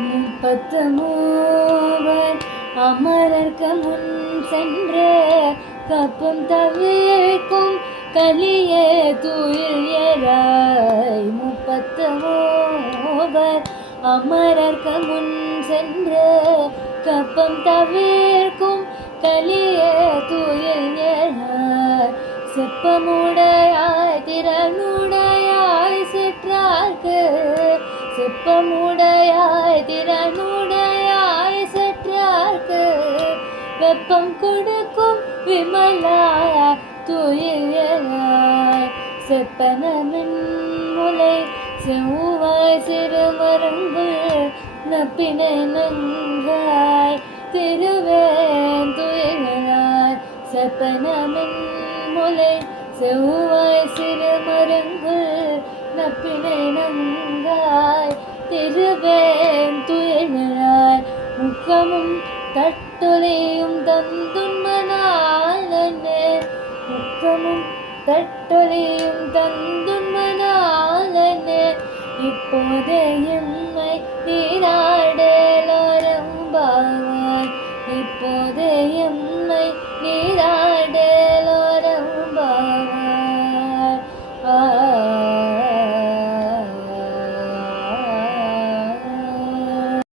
முப்பத்து மூவர் அமரர்க்கு முன் சென்ற கப்பும் தவிர்க்கும் கலியே துயிராய். முப்பத்து மூவர் அமரர்க்கு முன் சென்ற கப்பம் தவிர்க்கும் கலியே துயிராய். செப்பமுடையாய் திறனுடையாய் சிற்றார்க்கு செப்பமுடையாய் திறனுடையாய் செற்றார்க்கு வெப்பம் கொடுக்கும் விமலாய துயிலாய். செப்பனமின் முலை செவ்வாய் சிறுமருங்கு நப்பினை நங்காய் திருவேன் துயிலாய். செப்பனமின் முலை செவ்வாய் சிறுமருங்கு நப்பினை நங்காய் திருவேன் துயிலாய். முக்கமும் தட்டொலியும் தந்துன்மனாலனே முக்கமும் தட்டொலியும் தந்துன்மனாலனே இப்போதையும்